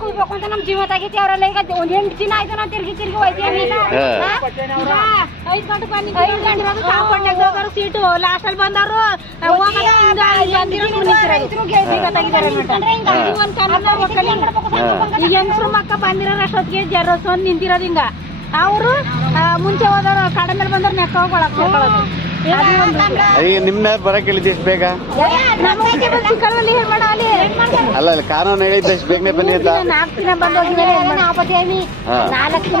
ಕುಯ್ಬೇಕು ಅಂತ ನಮ್ ಜೀವ ತೆಗಿತಿ ಅವರೆಲ್ಲ. ಈಗ ಒಂದ್ 8 ದಿನ ಆಯ್ತು ನಾವು ತಿರ್ಗಿ ಹೋಯ್ತೀವಿ. 5 ಗಂಟೆ ಬಂದು 5 ಗಂಟೆ ಕಾಂಪೌಂಡ್ ಹೋಗೋರು ಸೀಟು ಲಾಸ್ಟ್ ಅಲ್ಲಿ ಬಂದವರು ಹೆಂಗಸ್ರು ಮಕ್ಕ ಬಂದಿರೋ ಅಷ್ಟೊತ್ತಿಗೆ ಜರಸೊಂದ್ ನಿಂತಿರೋದು ಹಿಂಗ. ಅವರು ಮುಂಚೆ ಹೋದವ್ರು ಕಡೆ ಮೇಲೆ ಬಂದವ್ರು ನೆಕ್ಕ ಹೋಗೊಳಕ್ ನಿಮ್ನ ಬರಕ್ ಹೇಳಿದ್ದು ಎಷ್ಟು ಬೇಗ? ಅಲ್ಲ ಕಾನೂನು ಹೇಳಿದ್ದು ಎಷ್ಟು ಬೇಗನೆ ಬನ್ನಿ ಅಂತ. 4 ದಿನ ಬಂದು ಹೋಗಿದ್ದೇವೆ. 4 ದಿನ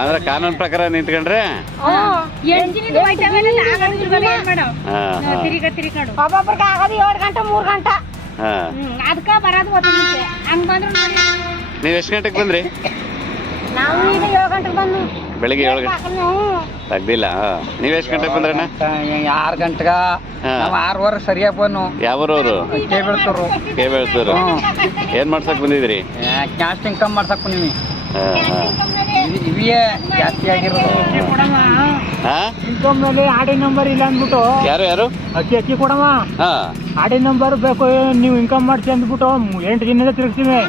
ಅಂದ್ರೆ ಕಾನೂನು ಪ್ರಕಾರ ನಿಂತ್ಕೊಂಡ್ರೆ ಒಬ್ಬೊಬ್ರಿಗೆ ಆಗೋದು 2 ಗಂಟೆ 3 ಗಂಟೆ. ಅದಕ್ಕ ಬರೋದು ಹಂಗ ಬಂದ್ರು. ನೀವ್ ಎಷ್ಟು ಗಂಟೆಗೆ ಬಂದ್ರಿ? ನಾವು ಈಗ 7 ಗಂಟೆಗೆ ಬಂದು. ಬೆಳಿಗ್ಗೆ 7 ಗಂಟೆ ತೆಗ್ದಿಲ್ಲ. ನೀವ್ ಎಷ್ಟು ಗಂಟೆಗೆ ಬಂದ್ರಣ್ಣ? 6 ಗಂಟೆಗ 6:15 ಸರಿಯಾಗಿ ಬಂದು. ಯಾವೂರವ್ರು? ಕೇಬಳ್ತೂರು. ಕೇಬಳ್ತೂರು. ಏನ್ ಮಾಡ್ಸಕ್ ಬಂದಿದ್ರಿ? ಕ್ಯಾಸ್ಟ್ ಇನ್ಕಮ್ ಮಾಡ್ಸಕ್ ಬಂದಿವಿ. ಇವೇ ಜಾಸ್ತಿ ಆಗಿರೋದು. ಇನ್ಕಮ್ ಮೇಲೆ ಆಡಿ ನಂಬರ್ ಇಲ್ಲ ಅಂದ್ಬಿಟ್ಟು ಯಾರು ಅಕ್ಕಿ ಕೊಡಮ್ಮ. ಆಡಿ ನಂಬರ್ ಬೇಕು ನೀವು ಇನ್ಕಮ್ ಮಾಡ್ಸಿ ಅಂದ್ಬಿಟ್ಟು 8 ದಿನದಿಂದ ತಿರ್ಗ್ತೀವಿ.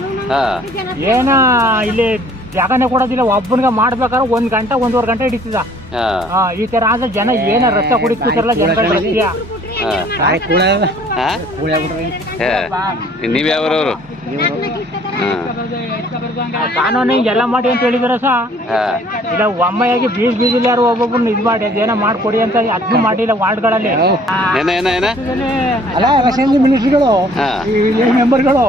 ಏನ ಇಲ್ಲಿ ಜಾಗನೇ ಕೊಡೋದಿಲ್ಲ. ಒಬ್ಬನಿಗೆ ಮಾಡ್ಬೇಕಾದ್ರೆ 1 ಗಂಟೆ 1.5 ಗಂಟೆ ಹಿಡಿತದ. ಈ ತರ ಆದ್ರೆ ಜನ ಏನ ರಕ್ತ ಕುಡಿತಿದಾರಲ್ಲ ಜನಗಳ ರಸ್ತಿಯ. ನೀವ್ ಯಾವ್ರವ್ರು? ಕಾನೂನು ಎಲ್ಲ ಮಾಡಿ ಅಂತ ಹೇಳಿದಾರ ಸ. ಇಲ್ಲ ಒಮ್ಮೆಯಾಗಿ ಬೀದಿಲ್ಲ ಯಾರು ಒಬ್ಬೊಬ್ಬರು ಇದ್ ಮಾಡಿ ಅದೇನೋ ಮಾಡ್ಕೊಡಿ ಅಂತ ಅದನ್ನು ಮಾಡಿಲ್ಲ ವಾರ್ಡ್ಗಳಲ್ಲಿ. ಅಸೆಂಬ್ಲಿ ಮಿನಿಸ್ಟ್ರಿಗಳು ಮೆಂಬರ್ಗಳು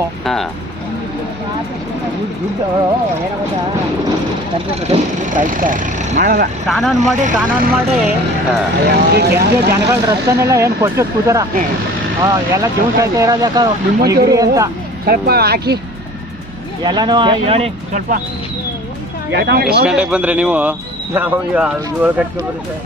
ಕಾನೂನು ಮಾಡಿ ಜನಗಳ ರಸ್ತೆನೆಲ್ಲ ಏನ್ ಕೊಟ್ಟು ಕೂತಾರ. ಎಲ್ಲ ಜೀವನ ಸಾಯ್ತಾ ಇರೋದಕ್ಕ ಅಂತ ಸ್ವಲ್ಪ ಹಾಕಿ ಎಲ್ಲಾನು ಹೇಳಿ ಸ್ವಲ್ಪ. ಎಷ್ಟು ಗಂಟೆಗೆ ಬಂದ್ರಿ ನೀವು? ನಾವು 7 ಗಂಟೆಗೆ ಬರುತ್ತೆ.